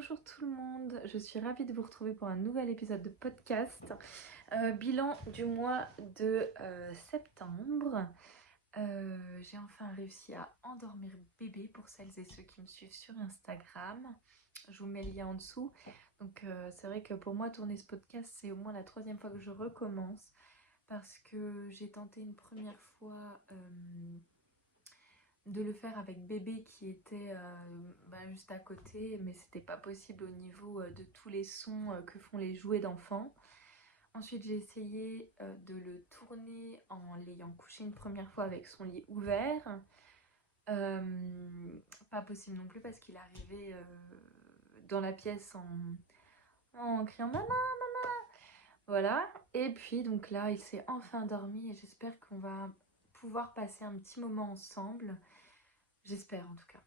Bonjour tout le monde, je suis ravie de vous retrouver pour un nouvel épisode de podcast. Bilan du mois de septembre. J'ai enfin réussi à endormir bébé pour celles et ceux qui me suivent sur Instagram. Je vous mets le lien en dessous. Donc c'est vrai que pour moi tourner ce podcast c'est au moins la troisième fois que je recommence parce que j'ai tenté une première fois de le faire avec bébé qui était juste à côté, mais c'était pas possible au niveau de tous les sons que font les jouets d'enfants. Ensuite j'ai essayé de le tourner en l'ayant couché une première fois avec son lit ouvert. Pas possible non plus parce qu'il arrivait dans la pièce en criant maman. Voilà, et puis donc là il s'est enfin dormi et j'espère qu'on va pouvoir passer un petit moment ensemble. J'espère en tout cas.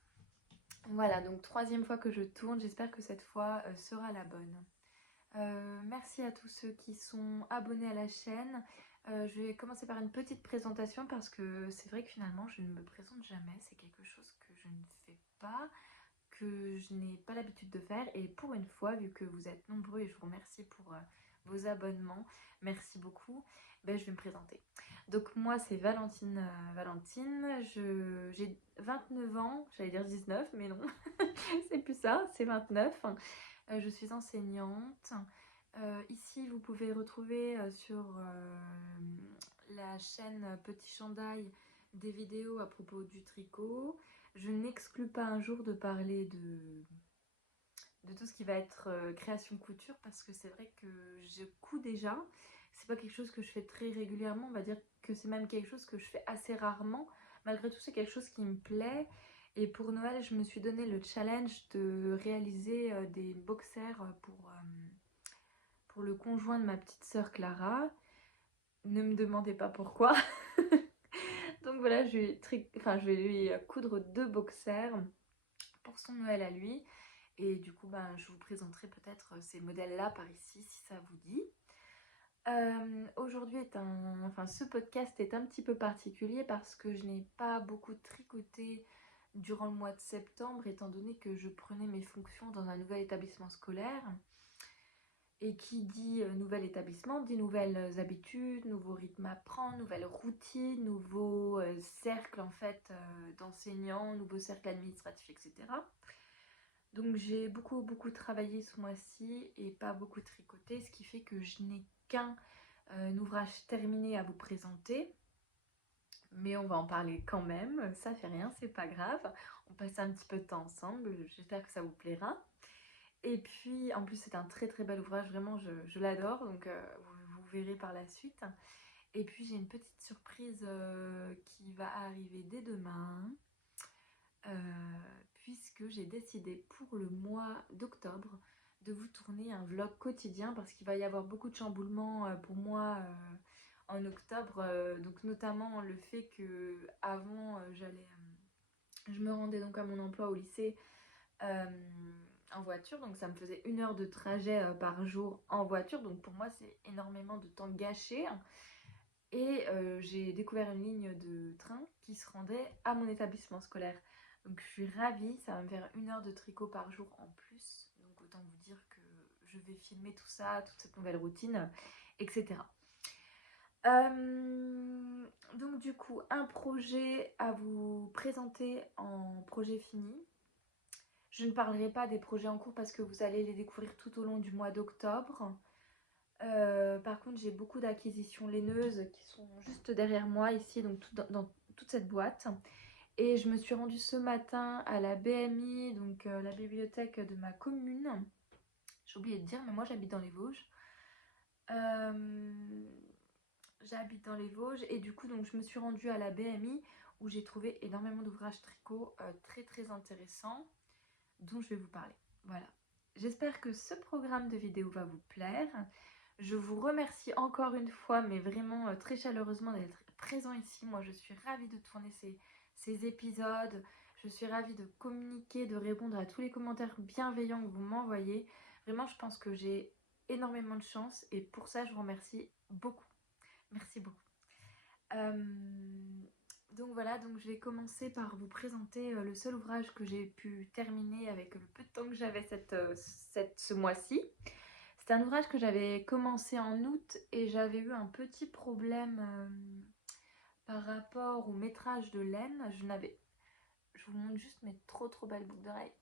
Voilà, donc troisième fois que je tourne, j'espère que cette fois sera la bonne. Merci à tous ceux qui sont abonnés à la chaîne. Je vais commencer par une petite présentation parce que c'est vrai que finalement je ne me présente jamais. C'est quelque chose que je ne fais pas, que je n'ai pas l'habitude de faire. Et pour une fois, vu que vous êtes nombreux et je vous remercie pour vos abonnements, merci beaucoup, ben, je vais me présenter. Donc moi c'est Valentine, j'ai 29 ans, j'allais dire 19 mais non, c'est plus ça, c'est 29. Je suis enseignante. Ici vous pouvez retrouver sur la chaîne Petit Chandail des vidéos à propos du tricot. Je n'exclus pas un jour de parler de tout ce qui va être création couture parce que c'est vrai que je couds déjà. C'est pas quelque chose que je fais très régulièrement, on va dire que c'est même quelque chose que je fais assez rarement. Malgré tout, c'est quelque chose qui me plaît. Et pour Noël, je me suis donné le challenge de réaliser des boxers pour le conjoint de ma petite sœur Clara. Ne me demandez pas pourquoi. Donc voilà, je vais lui coudre 2 boxers pour son Noël à lui. Et du coup, je vous présenterai peut-être ces modèles-là par ici, si ça vous dit. Aujourd'hui, ce podcast est un petit peu particulier parce que je n'ai pas beaucoup tricoté durant le mois de septembre, étant donné que je prenais mes fonctions dans un nouvel établissement scolaire. Et qui dit nouvel établissement, dit nouvelles habitudes, nouveaux rythmes à prendre, nouvelles routines, nouveaux cercles en fait d'enseignants, nouveaux cercles administratifs, etc. Donc j'ai beaucoup travaillé ce mois-ci et pas beaucoup tricoté, ce qui fait que je n'ai qu'un ouvrage terminé à vous présenter. Mais on va en parler quand même, ça fait rien, c'est pas grave. On passe un petit peu de temps ensemble, j'espère que ça vous plaira. Et puis en plus c'est un très bel ouvrage, vraiment je l'adore, donc vous verrez par la suite. Et puis j'ai une petite surprise qui va arriver dès demain. Puisque j'ai décidé pour le mois d'octobre de vous tourner un vlog quotidien parce qu'il va y avoir beaucoup de chamboulements pour moi en octobre, donc notamment le fait que avant je me rendais donc à mon emploi au lycée en voiture, donc ça me faisait 1 heure de trajet par jour en voiture, donc pour moi c'est énormément de temps gâché. Et j'ai découvert une ligne de train qui se rendait à mon établissement scolaire. Donc je suis ravie, ça va me faire 1 heure de tricot par jour en plus. Donc autant vous dire que je vais filmer tout ça, toute cette nouvelle routine, etc. Donc du coup, un projet à vous présenter en projet fini. Je ne parlerai pas des projets en cours parce que vous allez les découvrir tout au long du mois d'octobre. Par contre, j'ai beaucoup d'acquisitions laineuses qui sont juste derrière moi ici, donc dans toute cette boîte. Et je me suis rendue ce matin à la BMI, donc la bibliothèque de ma commune. J'ai oublié de dire, mais moi j'habite dans les Vosges. J'habite dans les Vosges et du coup donc je me suis rendue à la BMI où j'ai trouvé énormément d'ouvrages tricot très intéressants dont je vais vous parler. Voilà. J'espère que ce programme de vidéo va vous plaire. Je vous remercie encore une fois, mais vraiment très chaleureusement d'être présent ici. Moi, je suis ravie de tourner ces épisodes. Je suis ravie de communiquer, de répondre à tous les commentaires bienveillants que vous m'envoyez. Vraiment, je pense que j'ai énormément de chance et pour ça, je vous remercie beaucoup. Merci beaucoup. Donc voilà, donc je vais commencer par vous présenter le seul ouvrage que j'ai pu terminer avec le peu de temps que j'avais ce mois-ci. C'est un ouvrage que j'avais commencé en août et j'avais eu un petit problème par rapport au métrage de laine. Je vous montre juste mes trop belles boucles d'oreilles.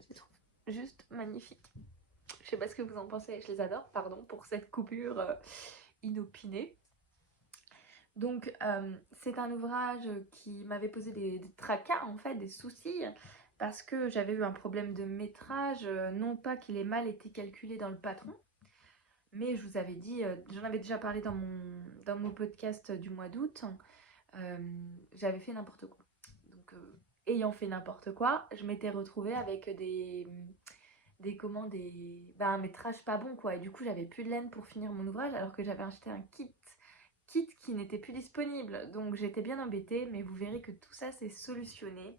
Je les trouve juste magnifiques. Je sais pas ce que vous en pensez, je les adore, pardon pour cette coupure inopinée. Donc c'est un ouvrage qui m'avait posé des tracas en fait, des soucis, parce que j'avais eu un problème de métrage, non pas qu'il ait mal été calculé dans le patron, mais je vous avais dit, j'en avais déjà parlé dans mon podcast du mois d'août, j'avais fait n'importe quoi. Donc ayant fait n'importe quoi, je m'étais retrouvée avec un métrage pas bon quoi, et du coup j'avais plus de laine pour finir mon ouvrage alors que j'avais acheté un kit qui n'était plus disponible, donc j'étais bien embêtée, mais vous verrez que tout ça c'est solutionné.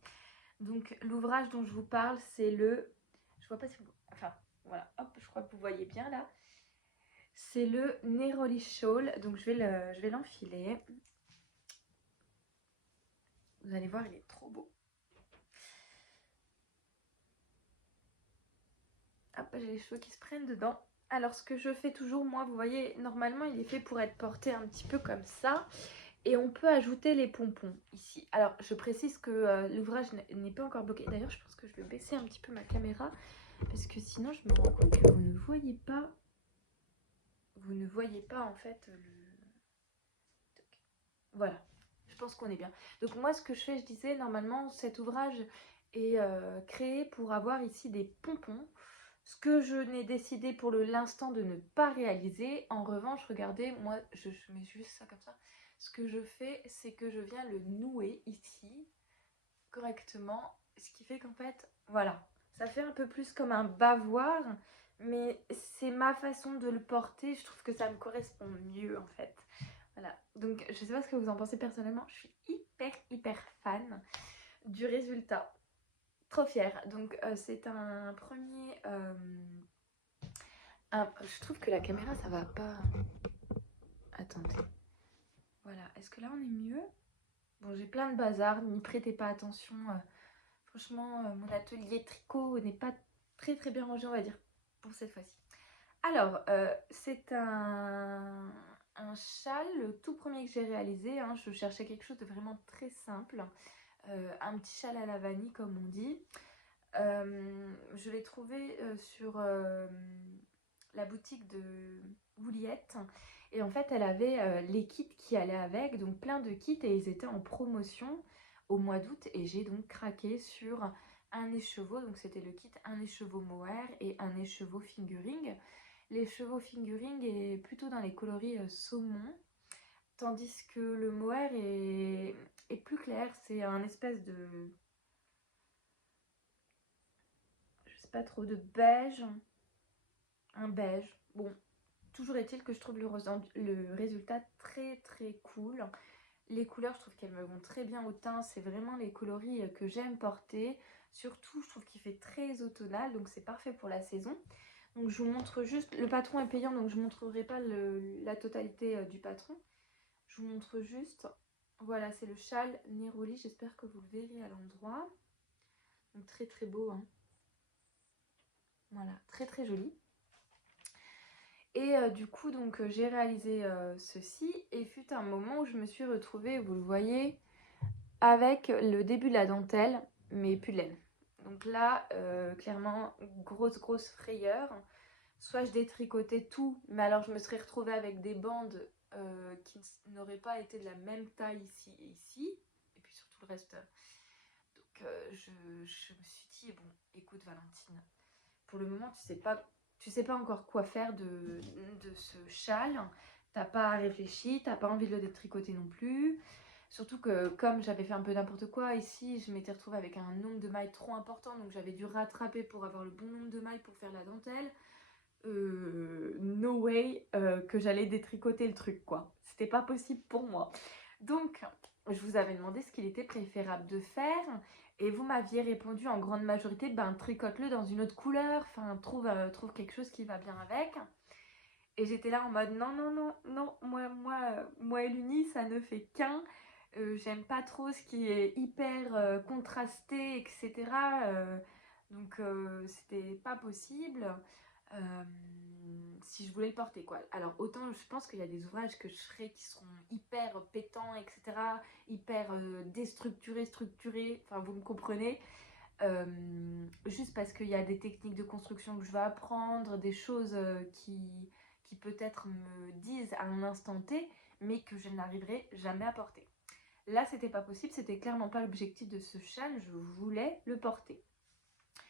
Donc l'ouvrage dont je vous parle, c'est je vois pas si vous, enfin voilà, hop, je crois que vous voyez bien là, c'est le Neroli Shawl, donc je vais l'enfiler. Vous allez voir, il est trop beau. Hop, j'ai les cheveux qui se prennent dedans. Alors ce que je fais toujours, moi, vous voyez, normalement il est fait pour être porté un petit peu comme ça. Et on peut ajouter les pompons ici. Alors je précise que l'ouvrage n'est pas encore bloqué. D'ailleurs je pense que je vais baisser un petit peu ma caméra, parce que sinon je me rends compte que vous ne voyez pas. Vous ne voyez pas en fait le... Voilà, je pense qu'on est bien. Donc moi ce que je fais, je disais, normalement cet ouvrage est créé pour avoir ici des pompons. Ce que je n'ai décidé pour l'instant de ne pas réaliser. En revanche, regardez, moi je mets juste ça comme ça. Ce que je fais, c'est que je viens le nouer ici correctement. Ce qui fait qu'en fait, voilà, ça fait un peu plus comme un bavoir. Mais c'est ma façon de le porter. Je trouve que ça me correspond mieux en fait. Voilà, donc je sais pas ce que vous en pensez personnellement. Je suis hyper fan du résultat. Trop fière. Donc c'est un premier... je trouve que la caméra ça va pas. Attendez. Voilà, est-ce que là on est mieux? Bon, j'ai plein de bazar, n'y prêtez pas attention. Franchement, mon atelier tricot n'est pas très bien rangé, on va dire, pour cette fois-ci. Alors, c'est un châle, le tout premier que j'ai réalisé. Hein. Je cherchais quelque chose de vraiment très simple. Un petit châle à la vanille, comme on dit. Je l'ai trouvé sur la boutique de Wouliette. Et en fait, elle avait les kits qui allaient avec, donc plein de kits, et ils étaient en promotion au mois d'août. Et j'ai donc craqué sur un écheveau, donc c'était le kit un écheveau mohair et un écheveau fingering. L'écheveau fingering est plutôt dans les coloris saumon, tandis que le mohair est plus clair, c'est un espèce de, je sais pas trop, de beige, un beige. Bon, toujours est-il que je trouve le résultat très cool. Les couleurs, je trouve qu'elles me vont très bien au teint. C'est vraiment les coloris que j'aime porter. Surtout, je trouve qu'il fait très automnal, donc c'est parfait pour la saison. Donc je vous montre juste, le patron est payant, donc je ne montrerai pas la totalité du patron. Je vous montre juste, voilà, c'est le châle Neroli. J'espère que vous le verrez à l'endroit. Donc très beau, hein. Voilà, très joli. Et du coup, donc j'ai réalisé ceci, et fut un moment où je me suis retrouvée, vous le voyez, avec le début de la dentelle, mais plus de laine. Donc là, clairement, grosse frayeur. Soit je détricotais tout, mais alors je me serais retrouvée avec des bandes qui n'auraient pas été de la même taille ici et ici, et puis surtout le reste. Donc je me suis dit, bon, écoute Valentine, pour le moment tu sais pas encore quoi faire de ce châle, t'as pas réfléchi, t'as pas envie de le détricoter non plus. Surtout que comme j'avais fait un peu n'importe quoi ici, je m'étais retrouvée avec un nombre de mailles trop important, donc j'avais dû rattraper pour avoir le bon nombre de mailles pour faire la dentelle. No way que j'allais détricoter le truc quoi. C'était pas possible pour moi. Donc je vous avais demandé ce qu'il était préférable de faire et vous m'aviez répondu en grande majorité, ben tricote-le dans une autre couleur, enfin trouve quelque chose qui va bien avec. Et j'étais là en mode non, non, non, non, moi et l'uni, ça ne fait qu'un. J'aime pas trop ce qui est hyper contrasté, etc. Donc c'était pas possible euh, si je voulais le porter, quoi. Alors autant je pense qu'il y a des ouvrages que je ferai qui seront hyper pétants, etc. Hyper déstructurés, structurés, enfin vous me comprenez. Juste parce qu'il y a des techniques de construction que je veux apprendre, des choses qui peut-être me disent à un instant T, mais que je n'arriverai jamais à porter. Là, c'était pas possible, c'était clairement pas l'objectif de ce châle, je voulais le porter.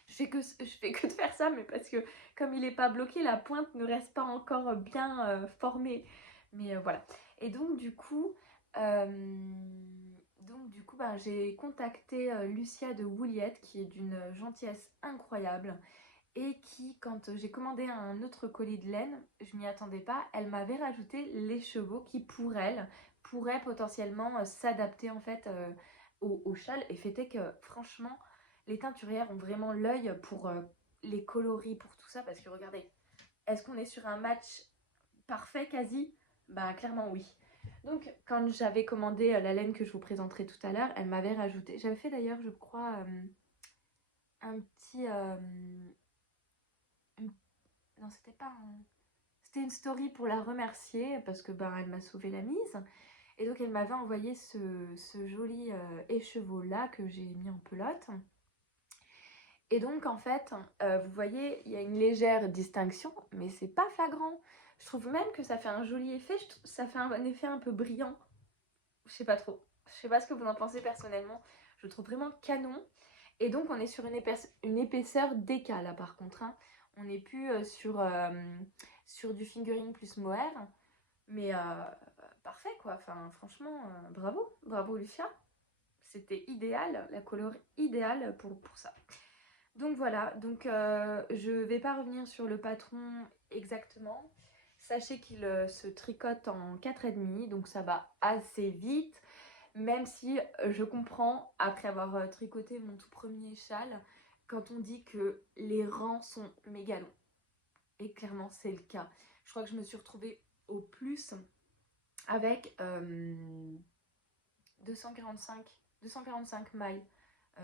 Je fais que de faire ça, mais parce que comme il n'est pas bloqué, la pointe ne reste pas encore bien formée. Mais voilà. Et donc du coup, ben, j'ai contacté Lucia de Wouliette, qui est d'une gentillesse incroyable, et qui, quand j'ai commandé un autre colis de laine, je m'y attendais pas, elle m'avait rajouté l'écheveau qui, pour elle, pourrait potentiellement s'adapter en fait au châle. Et fait que, franchement, les teinturières ont vraiment l'œil pour les coloris, pour tout ça, parce que regardez, est-ce qu'on est sur un match parfait quasi? Bah clairement oui. Donc quand j'avais commandé la laine que je vous présenterai tout à l'heure, elle m'avait rajouté, j'avais fait d'ailleurs je crois un petit... non c'était pas un... C'était une story pour la remercier parce que ben, elle m'a sauvé la mise. Et donc elle m'avait envoyé ce joli écheveau là que j'ai mis en pelote. Et donc en fait, vous voyez, il y a une légère distinction, mais c'est pas flagrant. Je trouve même que ça fait un joli effet, ça fait un effet un peu brillant. Je sais pas trop. Je sais pas ce que vous en pensez personnellement. Je le trouve vraiment canon. Et donc on est sur une épaisseur DK là par contre. Hein. On n'est plus sur du fingering plus mohair. Mais parfait quoi. Enfin franchement, bravo. Bravo Lucia. C'était idéal, la couleur idéale pour ça. Donc voilà, donc je vais pas revenir sur le patron exactement. Sachez qu'il se tricote en 4,5, donc ça va assez vite. Même si je comprends, après avoir tricoté mon tout premier châle, quand on dit que les rangs sont méga longs. Et clairement, c'est le cas. Je crois que je me suis retrouvée au plus avec 245 mailles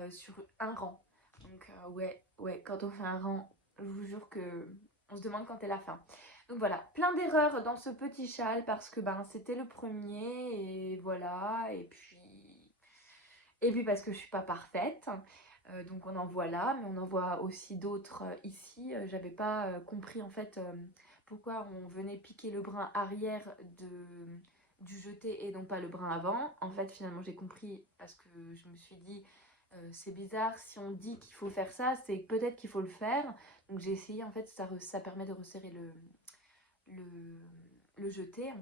sur un rang. Donc ouais, quand on fait un rang, je vous jure que on se demande quand est la fin. Donc voilà, plein d'erreurs dans ce petit châle parce que ben c'était le premier et voilà, et puis parce que je suis pas parfaite. Donc on en voit là, mais on en voit aussi d'autres ici. J'avais pas compris en fait pourquoi on venait piquer le brin arrière du jeté et non pas le brin avant. En fait finalement j'ai compris parce que je me suis dit c'est bizarre, si on dit qu'il faut faire ça, c'est peut-être qu'il faut le faire. Donc j'ai essayé, en fait ça permet de resserrer le jeté.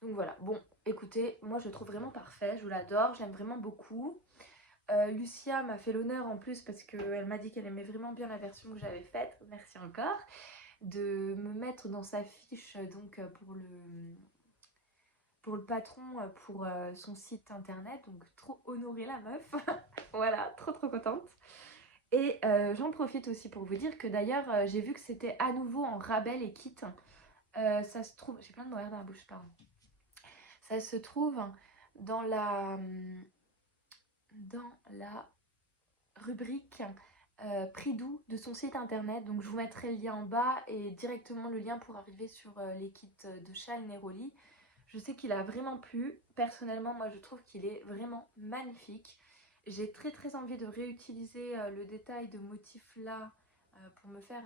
Donc voilà, bon écoutez, moi je le trouve vraiment parfait, je l'adore, j'aime vraiment beaucoup. Lucia m'a fait l'honneur en plus parce qu'elle m'a dit qu'elle aimait vraiment bien la version que j'avais faite, merci encore, de me mettre dans sa fiche donc pour le patron, pour son site internet, donc trop honorée la meuf, voilà, trop trop contente. Et j'en profite aussi pour vous dire que d'ailleurs j'ai vu que c'était à nouveau en rabais les kits, ça se trouve, j'ai plein de moyens dans la bouche, pardon, ça se trouve dans la rubrique prix doux de son site internet. Donc je vous mettrai le lien en bas et directement le lien pour arriver sur les kits de châle Neroli. Je sais qu'il a vraiment plu. Personnellement, moi je trouve qu'il est vraiment magnifique. J'ai très très envie de réutiliser le détail de motif là pour me faire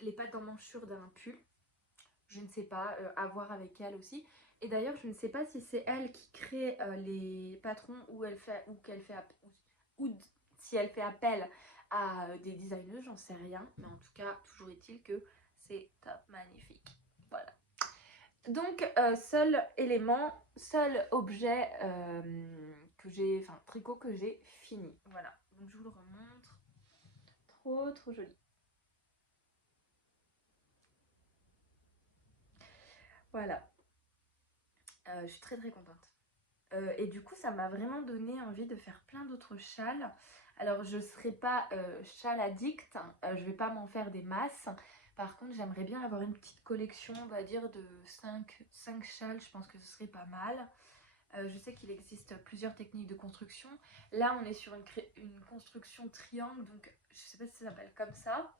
les pattes d'emmanchure d'un pull. Je ne sais pas, à voir avec elle aussi. Et d'ailleurs, je ne sais pas si c'est elle qui crée les patrons ou si elle fait appel à des designers, j'en sais rien. Mais en tout cas, toujours est-il que c'est top magnifique. Voilà. Donc, seul élément, seul objet tricot que j'ai fini. Voilà. Donc, je vous le remontre. Trop, trop joli. Voilà. Je suis très, très contente. Et du coup, ça m'a vraiment donné envie de faire plein d'autres châles. Alors, je ne serai pas châle addict, je ne vais pas m'en faire des masses Par contre, j'aimerais bien avoir une petite collection, on va dire, de 5 châles. Je pense que ce serait pas mal. Je sais qu'il existe plusieurs techniques de construction. Là, on est sur une construction triangle, donc je sais pas si ça s'appelle comme ça.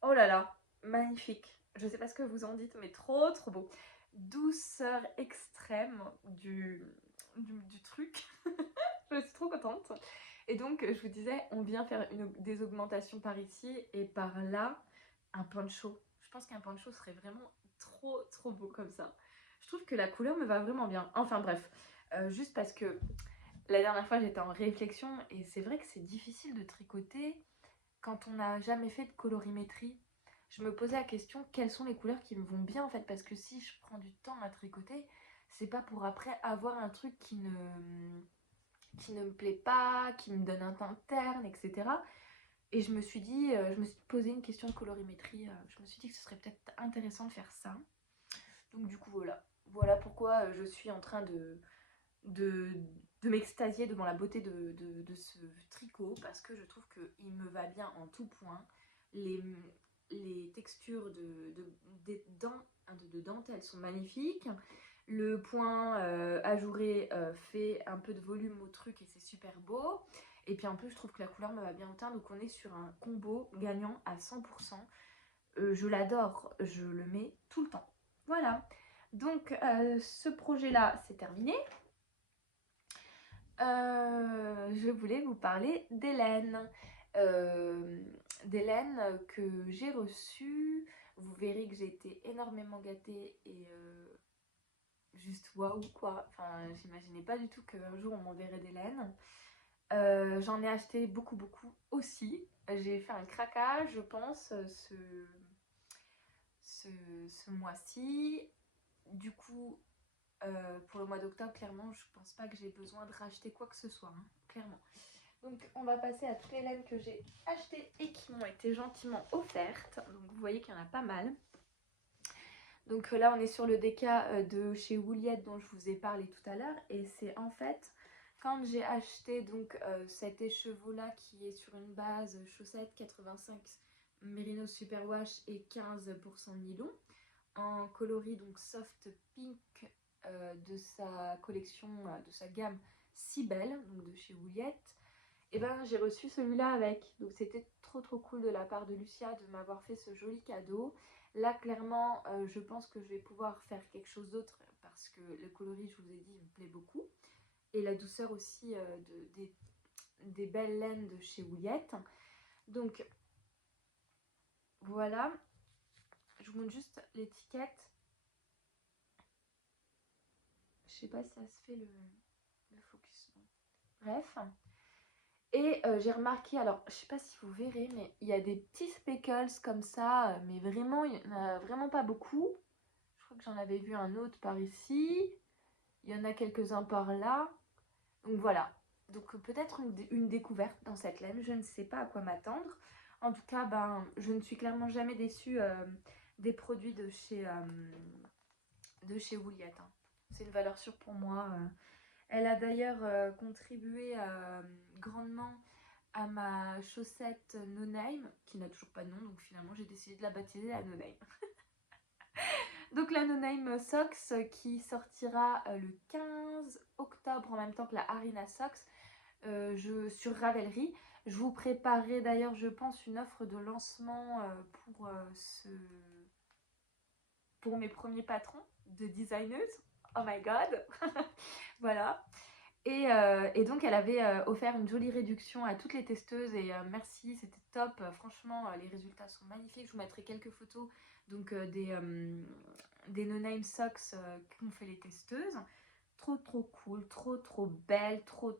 Oh là là, magnifique. Je sais pas ce que vous en dites, mais trop trop beau. Douceur extrême du truc. Je suis trop contente. Et donc, je vous disais, on vient faire des augmentations par ici et par là, un poncho. Je pense qu'un poncho serait vraiment trop trop beau comme ça. Je trouve que la couleur me va vraiment bien. Enfin bref, juste parce que la dernière fois j'étais en réflexion et c'est vrai que c'est difficile de tricoter quand on n'a jamais fait de colorimétrie. Je me posais la question, quelles sont les couleurs qui me vont bien en fait, parce que si je prends du temps à tricoter, c'est pas pour après avoir un truc qui ne me plaît pas, qui me donne un teint terne, etc. Et je me suis dit, je me suis posé une question de colorimétrie, je me suis dit que ce serait peut-être intéressant de faire ça. Donc du coup voilà, voilà pourquoi je suis en train de, de m'extasier devant la beauté de ce tricot, parce que je trouve qu'il me va bien en tout point. Les textures de dentelle sont magnifiques. Le point ajouré fait un peu de volume au truc et c'est super beau. Et puis en plus, je trouve que la couleur me va bien au teint, donc on est sur un combo gagnant à 100%. Je l'adore, je le mets tout le temps. Voilà, donc ce projet-là, c'est terminé. Je voulais vous parler d'Hélène. D'Hélène que j'ai reçue. Vous verrez que j'ai été énormément gâtée et juste waouh quoi. Enfin, j'imaginais pas du tout qu'un jour on m'enverrait d'Hélène. J'en ai acheté beaucoup aussi. J'ai fait un craquage, je pense, ce mois-ci. Du coup, pour le mois d'octobre, clairement, je pense pas que j'ai besoin de racheter quoi que ce soit, hein, clairement. Donc, on va passer à toutes les laines que j'ai achetées et qui m'ont été gentiment offertes. Donc, vous voyez qu'il y en a pas mal. Donc là, on est sur le déca de chez Wouliette dont je vous ai parlé tout à l'heure. Et c'est en fait, quand j'ai acheté donc cet écheveau-là qui est sur une base chaussette 85 Merino Superwash et 15% nylon, en coloris donc soft pink de sa collection, de sa gamme Si Belle, donc de chez Wouliette, et ben j'ai reçu celui-là avec. Donc c'était trop cool de la part de Lucia de m'avoir fait ce joli cadeau. Là clairement je pense que je vais pouvoir faire quelque chose d'autre parce que le coloris, je vous ai dit, il me plaît beaucoup. Et la douceur aussi des belles laines de chez Wouliette. Donc voilà, je vous montre juste l'étiquette. Je sais pas si ça se fait le focus. Bref. Et j'ai remarqué, alors je sais pas si vous verrez, mais il y a des petits speckles comme ça, mais vraiment, il n'y en a vraiment pas beaucoup. Je crois que j'en avais vu un autre par ici. Il y en a quelques-uns par là. Donc voilà. Donc peut-être une découverte dans cette laine. Je ne sais pas à quoi m'attendre. En tout cas, ben, je ne suis clairement jamais déçue des produits de chez Wouliette, hein. C'est une valeur sûre pour moi. Elle a d'ailleurs contribué grandement à ma chaussette No Name, qui n'a toujours pas de nom, donc finalement j'ai décidé de la baptiser la No Name. Donc la No Name Socks qui sortira le 15 octobre en même temps que la Harina Socks sur Ravelry. Je vous préparerai d'ailleurs, je pense, une offre de lancement pour mes premiers patrons de designers. Oh my god. Voilà. Et donc elle avait offert une jolie réduction à toutes les testeuses et merci, c'était top. Franchement, les résultats sont magnifiques. Je vous mettrai quelques photos donc des No Name Socks qu'ont fait les testeuses. Trop cool, trop belle, trop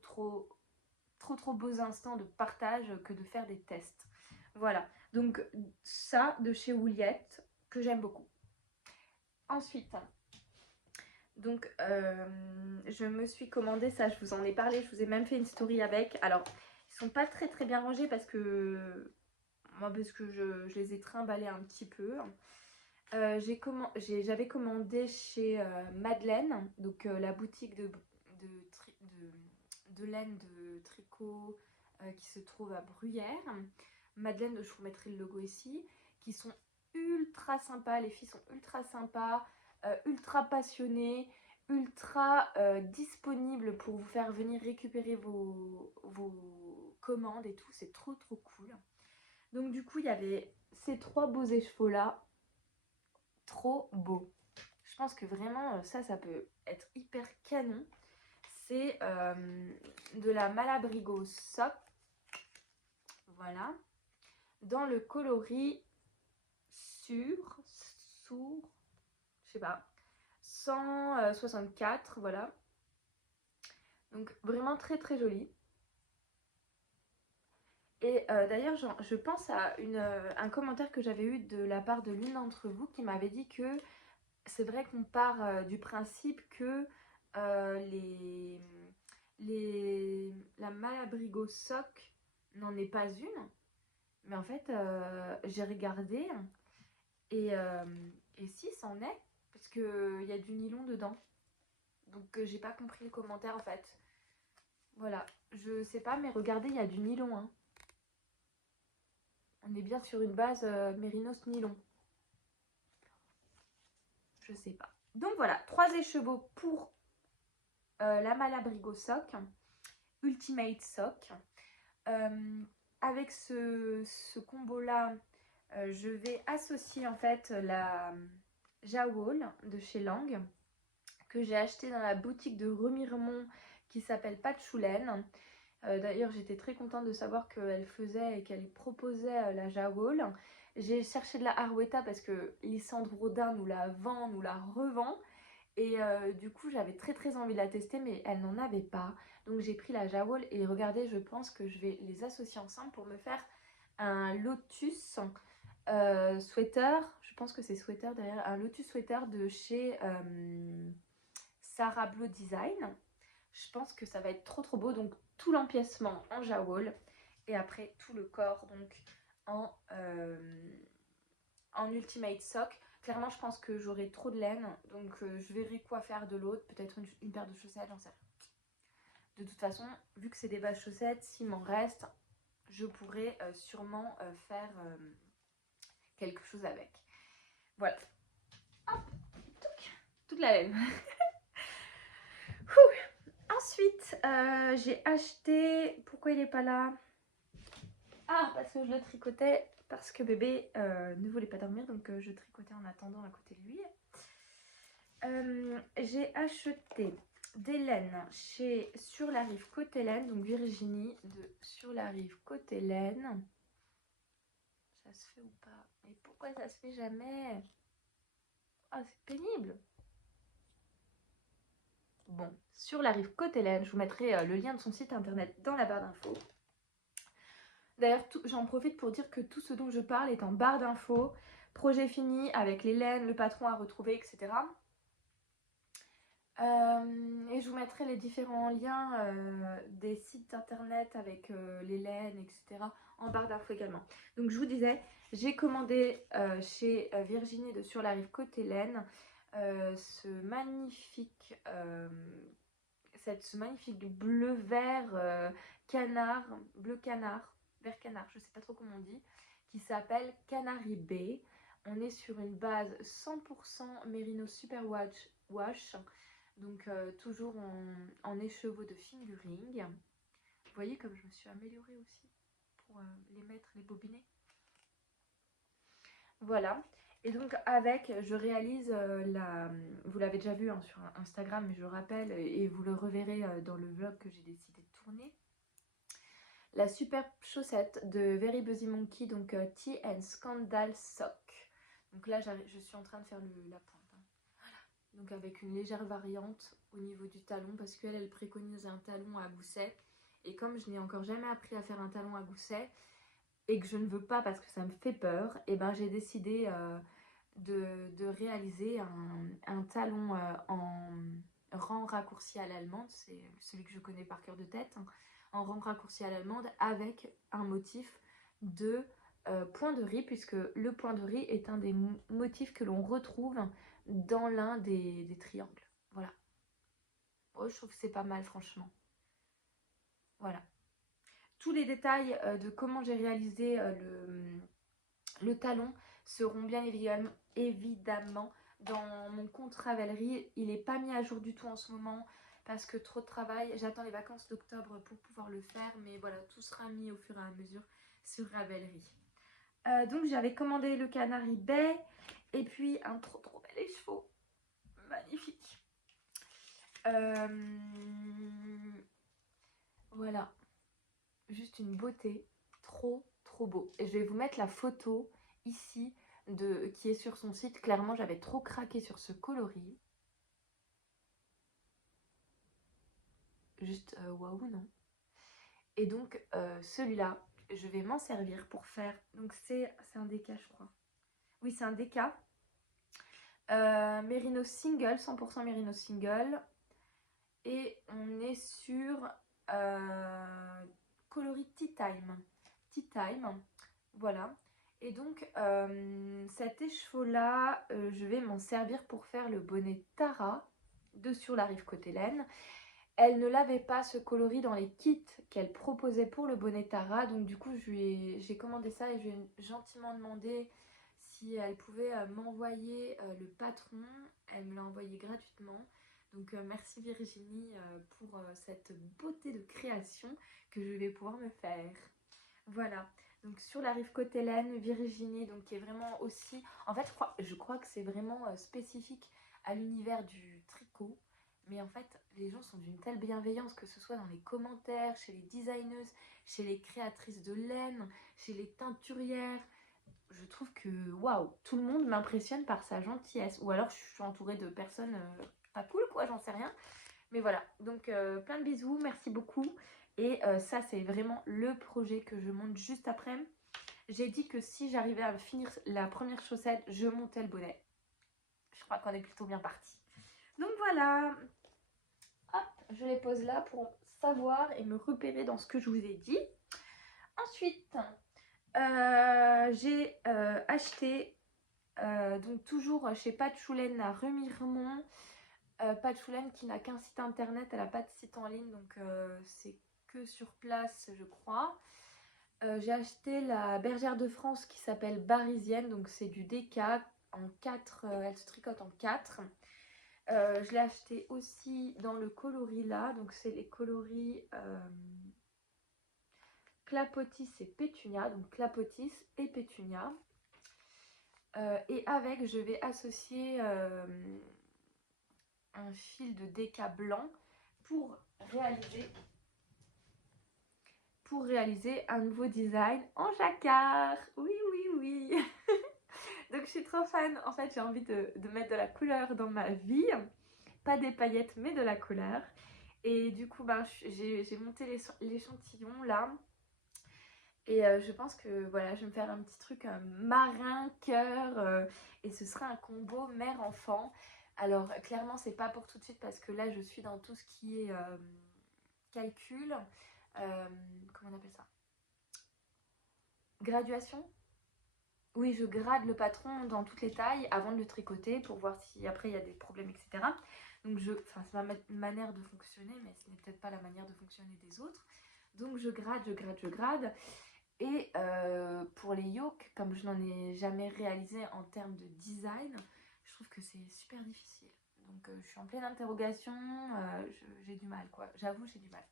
beaux instants de partage que de faire des tests. Voilà, donc ça de chez Wouliette que j'aime beaucoup. Ensuite, donc je me suis commandé ça, je vous en ai parlé, je vous ai même fait une story avec. Alors ils sont pas très bien rangés parce que je les ai trimballés un petit peu. J'avais commandé chez Madeleine, donc la boutique de laine de tricot qui se trouve à Bruyères. Madeleine, je vous mettrai le logo ici, qui sont ultra sympas, les filles sont ultra sympas, ultra passionnées, ultra disponibles pour vous faire venir récupérer vos commandes et tout, c'est trop cool. Donc du coup il y avait ces 3 beaux écheveaux là, trop beaux. Je pense que vraiment ça peut être hyper canon. C'est de la Malabrigo Sock, voilà, dans le coloris sourd, je sais pas, 164, voilà. Donc vraiment très joli. Et d'ailleurs, je pense à un commentaire que j'avais eu de la part de l'une d'entre vous qui m'avait dit que c'est vrai qu'on part du principe que la Malabrigo Sock n'en est pas une. Mais en fait, j'ai regardé et si, c'en est, parce qu'il y a du nylon dedans. Donc j'ai pas compris le commentaire en fait. Voilà, je sais pas, mais regardez, il y a du nylon. Hein. On est bien sur une base mérinos nylon. Je sais pas. Donc voilà, 3 écheveaux pour la Malabrigo Sock, Ultimate Sock. Avec ce combo là, je vais associer en fait la Jawol de chez Lang que j'ai acheté dans la boutique de Remiremont qui s'appelle Patchoulaine. D'ailleurs j'étais très contente de savoir qu'elle faisait et qu'elle proposait la Jawol. J'ai cherché de la Harwetta parce que Lysandre Rodin nous la vend, nous la revend. Et du coup j'avais très envie de la tester mais elle n'en avait pas. Donc j'ai pris la Jawol et regardez, je pense que je vais les associer ensemble pour me faire un lotus sweater. Je pense que c'est sweater derrière, un lotus sweater de chez Sarah Blow Design. Je pense que ça va être trop beau. Donc tout l'empiècement en Jawol et après tout le corps donc en Ultimate Sock. Clairement, je pense que j'aurai trop de laine, donc je verrai quoi faire de l'autre. Peut-être une paire de chaussettes, j'en sais rien. De toute façon, vu que c'est des basses chaussettes, s'il m'en reste, je pourrais sûrement faire quelque chose avec. Voilà. Hop, toute la laine. Ensuite, j'ai acheté... Pourquoi il n'est pas là? Ah, parce que je le tricotais, parce que bébé ne voulait pas dormir, donc je tricotais en attendant à côté de lui. J'ai acheté des laines chez Sur la Rive Côté Laine, donc Virginie de Sur la Rive Côté Laine. Ça se fait ou pas? Mais pourquoi ça se fait jamais? Ah, c'est pénible. Bon, Sur la Rive Côté Laine, je vous mettrai le lien de son site internet dans la barre d'infos. D'ailleurs, j'en profite pour dire que tout ce dont je parle est en barre d'infos. Projet fini avec les laines, le patron à retrouver, etc. Et je vous mettrai les différents liens des sites internet avec les laines, etc. en barre d'infos également. Donc je vous disais, j'ai commandé chez Virginie de Sur la Rive Côté Laine ce magnifique bleu vert canard, bleu canard, vert canard, je sais pas trop comment on dit, qui s'appelle Canary Bay. On est sur une base 100% Merino Superwash Wash. Donc toujours en écheveau de fingering. Vous voyez comme je me suis améliorée aussi pour les mettre, les bobiner. Voilà. Et donc avec, je réalise vous l'avez déjà vu hein, sur Instagram, mais je le rappelle, et vous le reverrez dans le vlog que j'ai décidé de tourner. La superbe chaussette de Very Busy Monkey, donc Tea and Scandal Sock. Donc là, je suis en train de faire la pointe. Donc avec une légère variante au niveau du talon parce qu'elle elle préconise un talon à gousset et comme je n'ai encore jamais appris à faire un talon à gousset et que je ne veux pas parce que ça me fait peur, et ben j'ai décidé de réaliser un talon en rang raccourci à l'allemande, c'est celui que je connais par cœur de tête, hein, en rang raccourci à l'allemande avec un motif de point de riz puisque le point de riz est un des motifs que l'on retrouve dans l'un des triangles. Voilà. Oh, je trouve que c'est pas mal, franchement. Voilà. Tous les détails de comment j'ai réalisé le talon seront bien évidemment dans mon compte Ravelry. Il n'est pas mis à jour du tout en ce moment parce que trop de travail. J'attends les vacances d'octobre pour pouvoir le faire, mais voilà, tout sera mis au fur et à mesure sur Ravelry. Donc j'avais commandé le Canary Bay et puis un trop bel écheveau, magnifique. Voilà, juste une beauté, trop beau. Et je vais vous mettre la photo ici qui est sur son site. Clairement, j'avais trop craqué sur ce coloris. Juste waouh, non? Et donc celui-là, je vais m'en servir pour faire. Donc c'est un déca, je crois. Oui, c'est un déca. Merino single, 100% Merino single. Et on est sur coloris Tea Time. Tea Time, voilà. Et donc cet écheveau-là, je vais m'en servir pour faire le bonnet Tara de Sur la rive côté laine. Elle ne l'avait pas ce coloris dans les kits qu'elle proposait pour le bonnet Tara. Donc du coup, j'ai commandé ça et je lui ai gentiment demandé si elle pouvait m'envoyer le patron. Elle me l'a envoyé gratuitement. Donc merci Virginie pour cette beauté de création que je vais pouvoir me faire. Voilà. Donc sur la rive côté laine, Virginie, donc qui est vraiment aussi... En fait, je crois que c'est vraiment spécifique à l'univers du tricot. Mais en fait, les gens sont d'une telle bienveillance, que ce soit dans les commentaires, chez les designeuses, chez les créatrices de laine, chez les teinturières. Je trouve que, waouh, tout le monde m'impressionne par sa gentillesse. Ou alors je suis entourée de personnes pas cool, quoi, j'en sais rien. Mais voilà, donc plein de bisous, merci beaucoup. Et ça, c'est vraiment le projet que je monte juste après. J'ai dit que si j'arrivais à finir la première chaussette, je montais le bonnet. Je crois qu'on est plutôt bien parti. Donc voilà. Hop, je les pose là pour savoir et me repérer dans ce que je vous ai dit. Ensuite, j'ai acheté, donc toujours chez Patchoulaine à Remiremont. Patchoulaine qui n'a qu'un site internet, elle n'a pas de site en ligne, donc c'est que sur place, je crois. J'ai acheté la bergère de France qui s'appelle Barisienne, donc c'est du DK en 4, elle se tricote en 4. Je l'ai acheté aussi dans le coloris là, donc c'est les coloris Clapotis et Pétunia, donc Clapotis et Pétunia. Et avec, je vais associer un fil de DK blanc pour réaliser un nouveau design en jacquard. Oui, oui, oui. Donc je suis trop fan. En fait, j'ai envie de mettre de la couleur dans ma vie. Pas des paillettes, mais de la couleur. Et du coup, ben, j'ai monté l'échantillon là. Et je pense que voilà, je vais me faire un petit truc marin, cœur. Et ce sera un combo mère-enfant. Alors clairement, c'est pas pour tout de suite parce que là, je suis dans tout ce qui est calcul. Comment on appelle ça? Graduation? Oui, je grade le patron dans toutes les tailles avant de le tricoter pour voir si après il y a des problèmes, etc. Donc c'est ma manière de fonctionner, mais ce n'est peut-être pas la manière de fonctionner des autres. Donc je grade. Et pour les yokes, comme je n'en ai jamais réalisé en termes de design, je trouve que c'est super difficile. Donc je suis en pleine interrogation, j'ai du mal quoi, j'avoue j'ai du mal.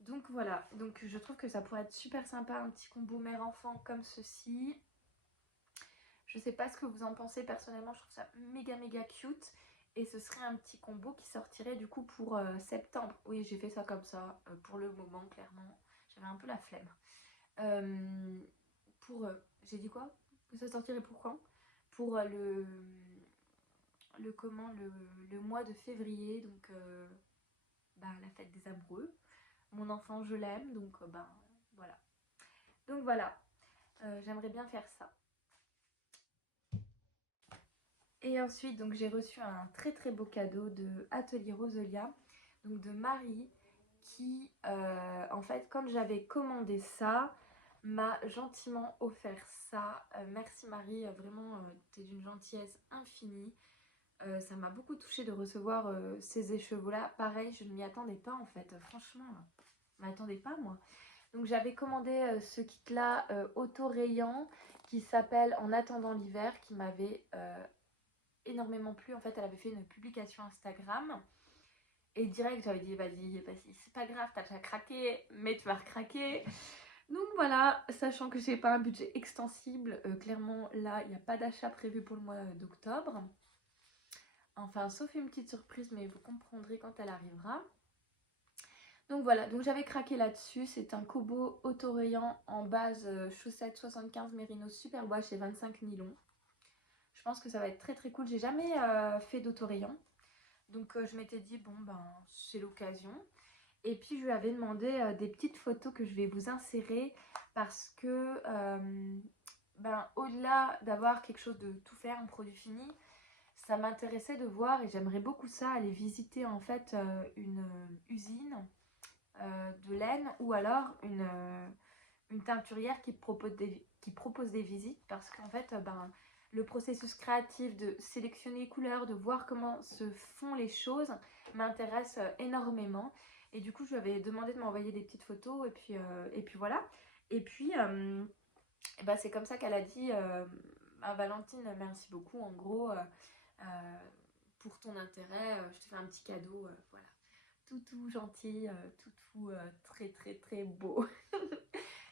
Donc voilà, donc je trouve que ça pourrait être super sympa, un petit combo mère-enfant comme ceci. Je sais pas ce que vous en pensez, personnellement je trouve ça méga cute. Et ce serait un petit combo qui sortirait du coup pour septembre. Oui, j'ai fait ça comme ça, pour le moment clairement. J'avais un peu la flemme. J'ai dit quoi? Que ça sortirait pour quand? Pour le mois de février, donc la fête des amoureux. Mon enfant, je l'aime, donc voilà. Donc voilà, j'aimerais bien faire ça. Et ensuite, donc j'ai reçu un très beau cadeau de Atelier Roselia, donc de Marie, qui, en fait, quand j'avais commandé ça, m'a gentiment offert ça. Merci Marie, vraiment, t'es d'une gentillesse infinie. Ça m'a beaucoup touchée de recevoir ces écheveaux-là. Pareil, je ne m'y attendais pas en fait, franchement, je ne m'attendais pas moi. Donc j'avais commandé ce kit-là auto-rayant qui s'appelle En attendant l'hiver, qui m'avait énormément plu. En fait, elle avait fait une publication Instagram. Et direct, j'avais dit, vas-y, c'est pas grave, t'as déjà craqué, mais tu vas recraquer. Donc voilà, sachant que j'ai pas un budget extensible, clairement, là, il n'y a pas d'achat prévu pour le mois d'octobre. Enfin, sauf une petite surprise, mais vous comprendrez quand elle arrivera. Donc voilà, donc j'avais craqué là-dessus. C'est un Kobo autorayant en base chaussette 75 Merino super wash et 25 nylon. Je pense que ça va être très très cool. J'ai jamais fait d'autorayant. Donc je m'étais dit, bon ben c'est l'occasion. Et puis je lui avais demandé des petites photos que je vais vous insérer parce que ben, au-delà d'avoir quelque chose de tout faire en produit fini, ça m'intéressait de voir et j'aimerais beaucoup ça, aller visiter en fait une usine de laine ou alors une teinturière qui propose des visites parce qu'en fait ben, le processus créatif de sélectionner les couleurs, de voir comment se font les choses m'intéresse énormément. Et du coup, je lui avais demandé de m'envoyer des petites photos et puis voilà. Et puis, bah, c'est comme ça qu'elle a dit à Valentine, merci beaucoup. En gros, pour ton intérêt, je te fais un petit cadeau. Voilà. Tout gentil, tout très très très beau.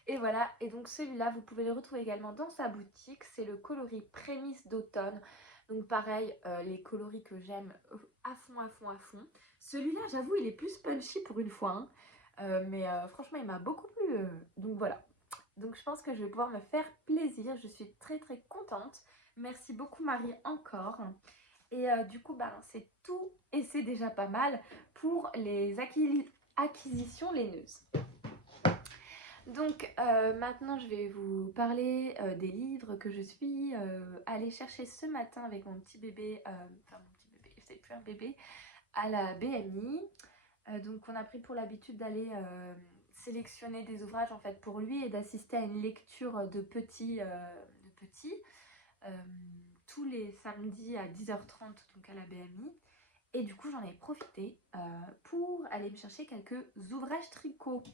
Et voilà, et donc celui-là, vous pouvez le retrouver également dans sa boutique. C'est le coloris Prémisse d'automne. Donc pareil, les coloris que j'aime à fond, à fond, à fond. Celui-là, j'avoue, il est plus punchy pour une fois. Hein. Mais franchement, il m'a beaucoup plu. Donc voilà. Donc je pense que je vais pouvoir me faire plaisir. Je suis très très contente. Merci beaucoup Marie encore. Et du coup, ben, c'est tout et c'est déjà pas mal pour les acquisitions laineuses. Donc maintenant je vais vous parler des livres que je suis allée chercher ce matin avec mon petit bébé, enfin mon petit bébé, c'est plus un bébé, à la BMI. Donc on a pris pour l'habitude d'aller sélectionner des ouvrages en fait pour lui et d'assister à une lecture de petits, tous les samedis à 10h30 donc à la BMI. Et du coup j'en ai profité pour aller me chercher quelques ouvrages tricot.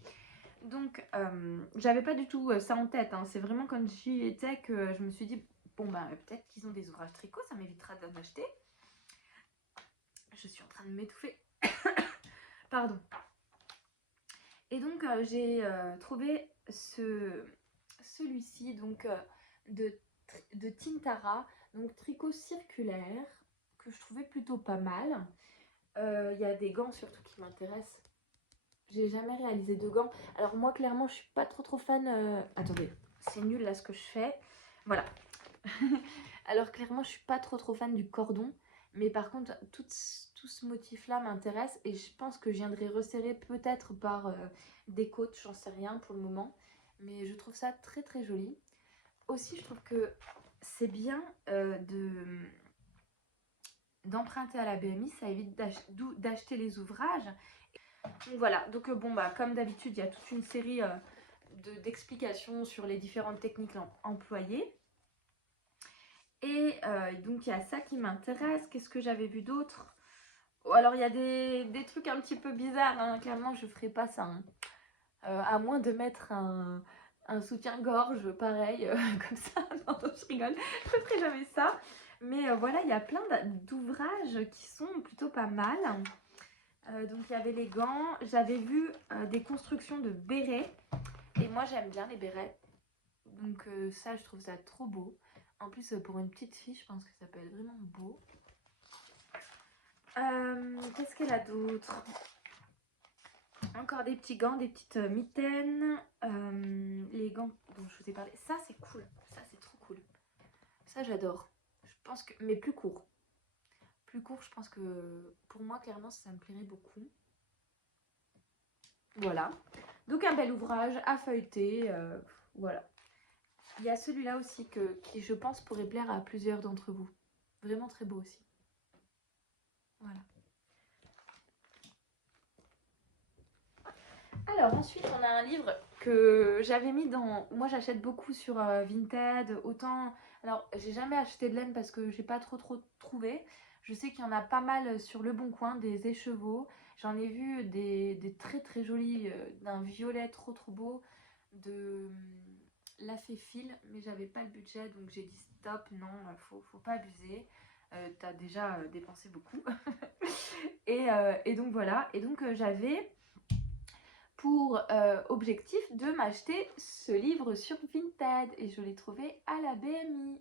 Donc, j'avais pas du tout ça en tête. Hein. C'est vraiment quand j'y étais que je me suis dit, bon, bah, peut-être qu'ils ont des ouvrages tricot, ça m'évitera d'en acheter. Je suis en train de m'étouffer. Pardon. Et donc, j'ai trouvé celui-ci, donc, de Tintara, donc tricot circulaire, que je trouvais plutôt pas mal. Il y a des gants surtout qui m'intéressent. J'ai jamais réalisé de gants. Alors moi clairement je suis pas trop fan. Attendez, c'est nul là ce que je fais. Voilà. Alors clairement je suis pas trop fan du cordon. Mais par contre tout ce motif là m'intéresse. Et je pense que je viendrai resserrer peut-être par des côtes. J'en sais rien pour le moment. Mais je trouve ça très très joli. Aussi je trouve que c'est bien d'emprunter à la BMI. Ça évite d'acheter les ouvrages. Donc voilà, donc bon bah comme d'habitude il y a toute une série d'explications sur les différentes techniques employées. Et donc il y a ça qui m'intéresse. Qu'est-ce que j'avais vu d'autre? Alors il y a des trucs un petit peu bizarres, hein. Clairement je ferai pas ça. Hein. À moins de mettre un soutien-gorge pareil, comme ça. Non, je rigole, je ferai jamais ça. Mais voilà, il y a plein d'ouvrages qui sont plutôt pas mal. Donc il y avait les gants, j'avais vu des constructions de bérets et moi j'aime bien les bérets, donc ça je trouve ça trop beau. En plus pour une petite fille je pense que ça peut être vraiment beau. Qu'est-ce qu'elle a d'autre? Encore des petits gants, des petites mitaines, les gants dont je vous ai parlé, ça c'est cool, ça c'est trop cool, ça j'adore. Je pense que, mais plus court, je pense que pour moi clairement ça me plairait beaucoup. Voilà, donc un bel ouvrage à feuilleter, voilà. Il y a celui-là aussi qui je pense pourrait plaire à plusieurs d'entre vous. Vraiment très beau aussi. Voilà. Alors ensuite on a un livre que j'avais mis dans... Moi j'achète beaucoup sur Vinted, autant... Alors j'ai jamais acheté de laine parce que j'ai pas trop trouvé. Je sais qu'il y en a pas mal sur Le Bon Coin, des écheveaux. J'en ai vu des très très jolis, d'un violet trop beau, de l'a fait fil, mais j'avais pas le budget, donc j'ai dit stop, non, faut pas abuser. T'as déjà dépensé beaucoup. et donc voilà, et donc j'avais pour objectif de m'acheter ce livre sur Vinted et je l'ai trouvé à la BMI.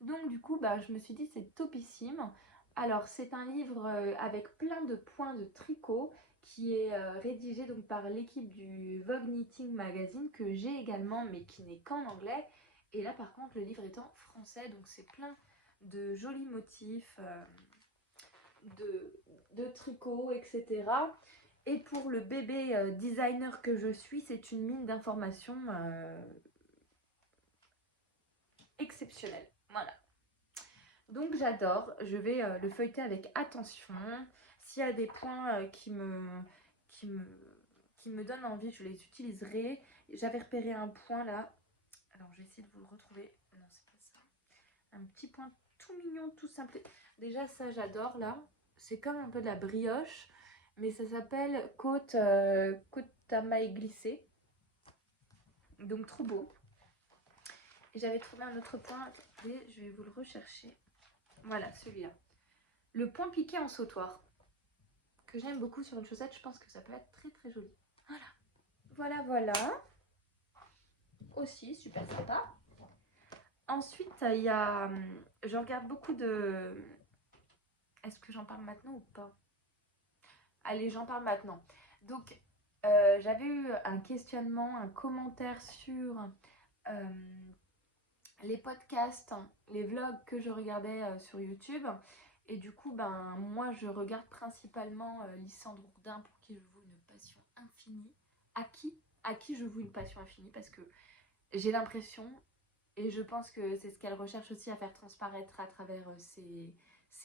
Donc du coup, je me suis dit c'est topissime. Alors c'est un livre avec plein de points de tricot qui est rédigé donc par l'équipe du Vogue Knitting Magazine que j'ai également mais qui n'est qu'en anglais. Et là par contre le livre est en français donc c'est plein de jolis motifs de tricot, etc. Et pour le bébé designer que je suis, c'est une mine d'informations exceptionnelle. Voilà. Donc j'adore, je vais le feuilleter avec attention. S'il y a des points qui me, qui me donnent envie, je les utiliserai. J'avais repéré un point là. Alors je vais essayer de vous le retrouver. Non, c'est pas ça. Un petit point tout mignon, tout simple. Déjà ça j'adore là. C'est comme un peu de la brioche. Mais ça s'appelle côte à mailles glissées. Donc trop beau. Et j'avais trouvé un autre point. Attendez, je vais vous le rechercher. Voilà, celui-là. Le point piqué en sautoir. Que j'aime beaucoup sur une chaussette. Je pense que ça peut être très très joli. Voilà. Voilà, voilà. Aussi, super sympa. Ensuite, il y a... Je regarde beaucoup de... Est-ce que j'en parle maintenant ou pas? Allez, j'en parle maintenant. Donc, j'avais eu un questionnement, un commentaire sur les podcasts, les vlogs que je regardais sur YouTube. Et du coup, moi, je regarde principalement Lysandre Hourdin pour qui je voue une passion infinie. À qui je voue une passion infinie parce que j'ai l'impression, et je pense que c'est ce qu'elle recherche aussi à faire transparaître à travers ses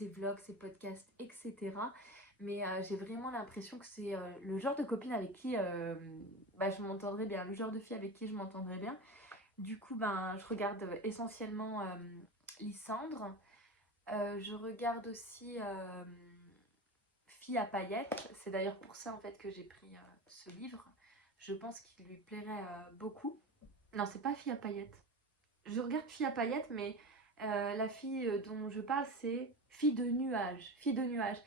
vlogs, ses podcasts, etc. Mais j'ai vraiment l'impression que c'est le genre de copine avec qui je m'entendrais bien, le genre de fille avec qui je m'entendrais bien. Du coup, je regarde essentiellement Lysandre. Je regarde aussi Fille à paillettes. C'est d'ailleurs pour ça en fait que j'ai pris ce livre. Je pense qu'il lui plairait beaucoup. Non, c'est pas Fille à paillettes. Je regarde Fille à paillettes, mais la fille dont je parle, c'est Fille de nuage. Fille de nuage,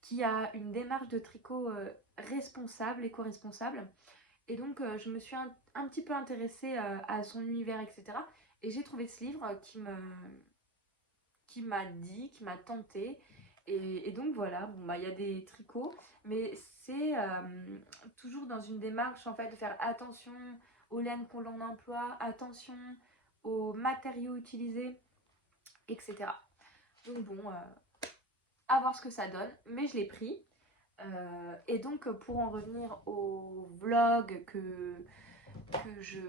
qui a une démarche de tricot responsable, éco-responsable. Et donc, je me suis un petit peu intéressée à son univers, etc. Et j'ai trouvé ce livre qui m'a dit, qui m'a tenté. Et donc, voilà, il y a des tricots, mais c'est toujours dans une démarche, en fait, de faire attention aux laines qu'on l'on emploie, attention aux matériaux utilisés, etc. Donc, à voir ce que ça donne, mais je l'ai pris. Et donc, pour en revenir au vlog que je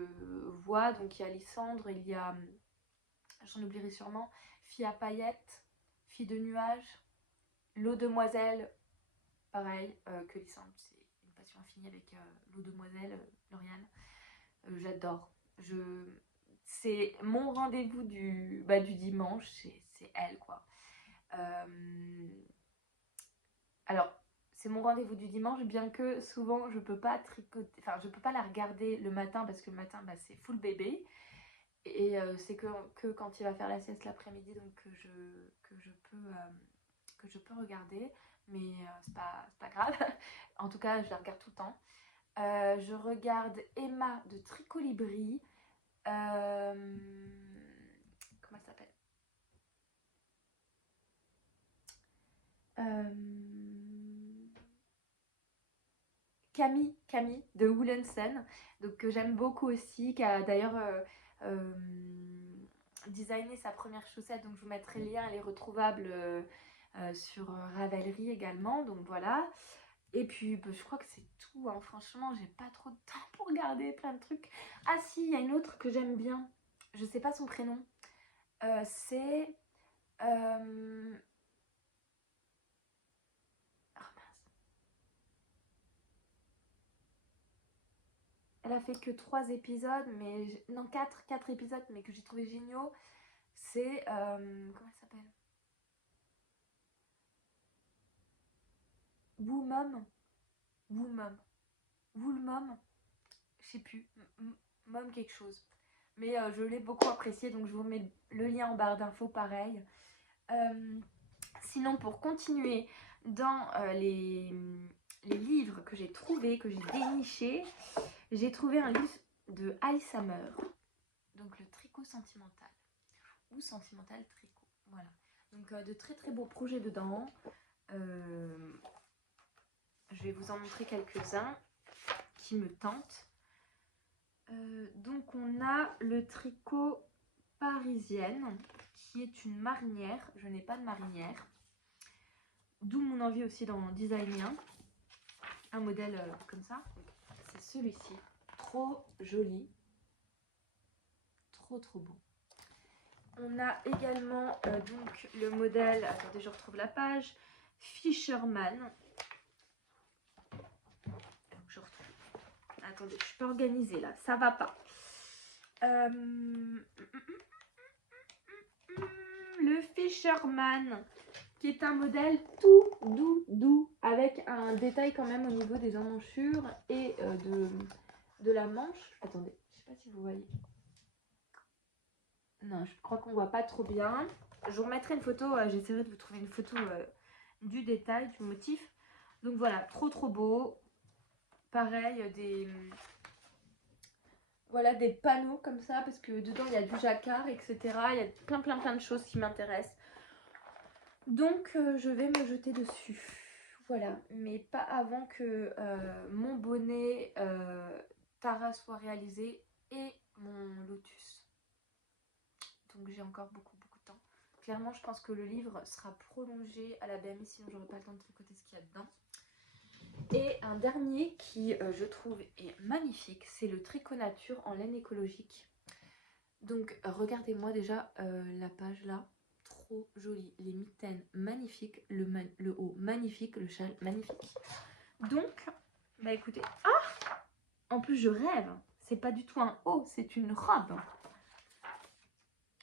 vois, donc il y a Lysandre, il y a, j'en oublierai sûrement, Fille à paillettes, Fille de nuages, L'eau demoiselle, pareil que Lysandre, c'est une passion infinie avec l'eau demoiselle, Lauriane. J'adore. C'est mon rendez-vous du dimanche, c'est elle quoi. Alors, c'est mon rendez-vous du dimanche, bien que souvent je peux pas tricoter, enfin je peux pas la regarder le matin parce que le matin c'est full bébé. Et c'est que quand il va faire la sieste l'après-midi, donc que je peux regarder, mais c'est pas grave. En tout cas, je la regarde tout le temps. Je regarde Emma de Tricolibri. Comment elle s'appelle? Camille de Woolensen, donc que j'aime beaucoup aussi, qui a d'ailleurs designé sa première chaussette, donc je vous mettrai le lien, elle est retrouvable sur Ravelry également, donc voilà. Et puis je crois que c'est tout, hein. Franchement j'ai pas trop de temps pour regarder plein de trucs. Ah si, il y a une autre que j'aime bien, je sais pas son prénom, c'est elle a fait que 3 épisodes, mais non 4 épisodes, mais que j'ai trouvé géniaux. C'est comment elle s'appelle? Woomom, Woomom, Woolmom, je sais plus, Mom quelque chose. Mais je l'ai beaucoup apprécié, donc je vous mets le lien en barre d'infos pareil. Sinon, pour continuer dans les livres que j'ai trouvés, que j'ai dénichés, j'ai trouvé un livre de Alice Hammer, donc le tricot sentimental, ou sentimental tricot, voilà. Donc de très très beaux projets dedans. Je vais vous en montrer quelques-uns qui me tentent. Donc on a le tricot parisienne, qui est une marinière. Je n'ai pas de marinière. D'où mon envie aussi d'en designer un modèle comme ça. C'est celui-ci. Trop joli. Trop trop beau. On a également donc le modèle, attendez je retrouve la page, Fisherman. Je retrouve. Attendez, je suis pas organisée là, ça va pas. Le Fisherman, qui est un modèle tout doux, avec un détail quand même au niveau des emmanchures et de la manche. Attendez, je sais pas si vous voyez. Non, je crois qu'on voit pas trop bien. Je vous remettrai une photo, j'essaierai de vous trouver une photo du détail, du motif. Donc voilà, trop trop beau. Pareil, voilà, des panneaux comme ça, parce que dedans il y a du jacquard, etc. Il y a plein de choses qui m'intéressent. Donc je vais me jeter dessus. Voilà, mais pas avant que mon bonnet Tara soit réalisé et mon lotus. Donc j'ai encore beaucoup de temps. Clairement, je pense que le livre sera prolongé à la BMI, sinon j'aurai pas le temps de tricoter ce qu'il y a dedans. Et un dernier qui, je trouve, est magnifique, c'est le Tricot Nature en laine écologique. Donc regardez-moi déjà la page là, trop jolie. Les mitaines magnifiques, le haut magnifique, le châle magnifique. Donc, bah écoutez, en plus je rêve, c'est pas du tout un haut, c'est une robe.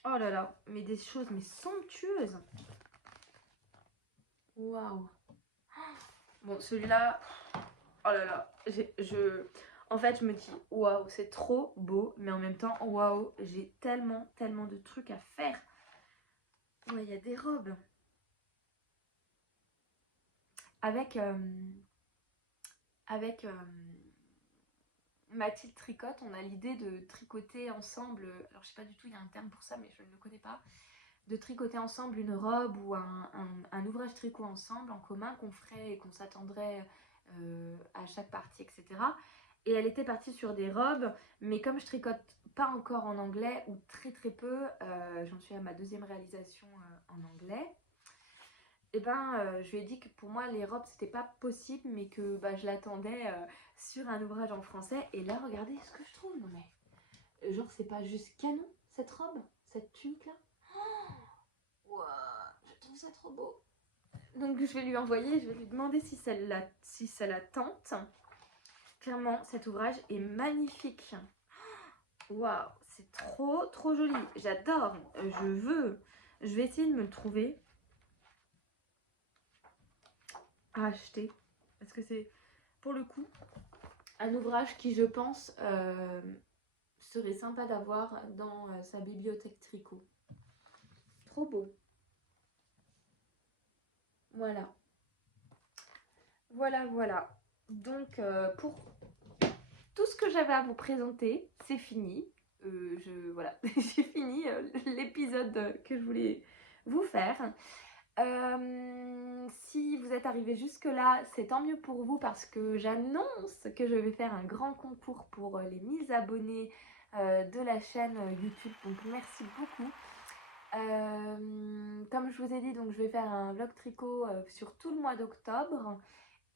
Oh là là, mais des choses mais somptueuses. Waouh. Bon, celui-là, oh là là, en fait, je me dis, waouh, c'est trop beau, mais en même temps, waouh, j'ai tellement de trucs à faire. Ouais, il y a des robes. Avec Mathilde Tricotte, on a l'idée de tricoter ensemble, alors je sais pas du tout, il y a un terme pour ça, mais je ne le connais pas, de tricoter ensemble une robe ou un ouvrage tricot ensemble en commun qu'on ferait et qu'on s'attendrait à chaque partie, etc. Et elle était partie sur des robes, mais comme je tricote pas encore en anglais ou très peu, j'en suis à ma deuxième réalisation en anglais, et ben je lui ai dit que pour moi les robes c'était pas possible, mais que je l'attendais sur un ouvrage en français. Et là regardez ce que je trouve, non mais genre c'est pas juste canon cette robe, cette tunique là. Wow, je trouve ça trop beau. Donc je vais lui envoyer, je vais lui demander si ça la tente. Clairement, cet ouvrage est magnifique. Waouh, c'est trop joli. J'adore. Je vais essayer de me le trouver à acheter. Parce que c'est, pour le coup, un ouvrage qui, je pense, serait sympa d'avoir dans sa bibliothèque tricot. Trop beau. Voilà. Voilà. Donc, pour tout ce que j'avais à vous présenter, c'est fini. Voilà, j'ai fini l'épisode que je voulais vous faire. Si vous êtes arrivé jusque là, c'est tant mieux pour vous, parce que j'annonce que je vais faire un grand concours pour les 1000 abonnés de la chaîne YouTube. Donc merci beaucoup. Comme je vous ai dit, donc je vais faire un vlog tricot sur tout le mois d'octobre.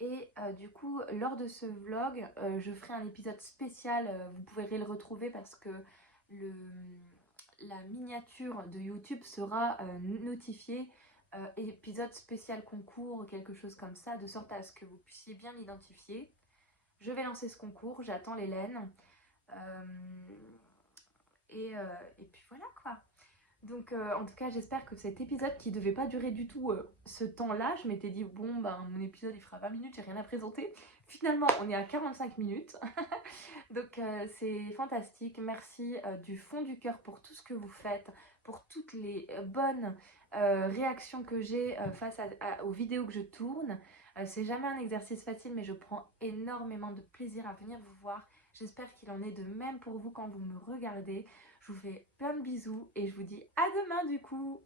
Et du coup, lors de ce vlog, je ferai un épisode spécial. Vous pourrez le retrouver parce que la miniature de YouTube sera notifiée. Épisode spécial concours, quelque chose comme ça, de sorte à ce que vous puissiez bien m'identifier. Je vais lancer ce concours, j'attends les laines. Et puis voilà quoi. Donc en tout cas j'espère que cet épisode qui devait pas durer du tout ce temps-là, je m'étais dit bon ben mon épisode il fera 20 minutes, j'ai rien à présenter. Finalement on est à 45 minutes. Donc c'est fantastique. Merci du fond du cœur pour tout ce que vous faites, pour toutes les bonnes réactions que j'ai face aux vidéos que je tourne. C'est jamais un exercice facile, mais je prends énormément de plaisir à venir vous voir. J'espère qu'il en est de même pour vous quand vous me regardez. Je vous fais plein de bisous et je vous dis à demain du coup.